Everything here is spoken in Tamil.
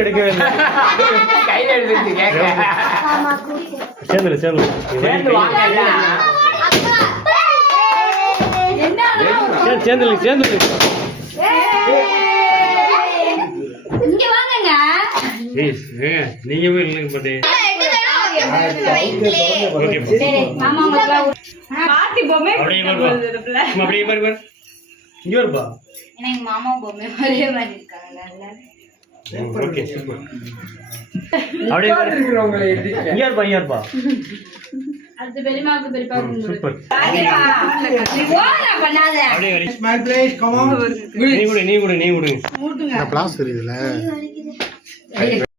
எடுக்கவே இல்லை கையில எடுத்து சேர்ந்து சேர்ந்து நீங்க போய் இல்லைங்க பாட்டி அப்படியே பாரு இங்க வருப்பா எனக்கு மாமா பொம்மை ஒரே மாதிரி இருக்காங்க. Okay super. அப்படியே இருக்கிறவங்களே இங்க இருப்பா அது பெரியமாக்கு பெரியப்பாக்கு சூப்பர். ஓவரா பண்ணாத. அப்படியே ஸ்மைல் ப்ளீஸ் கம் ஆன். நீ கூட கிளாஸ் தெரியுதுல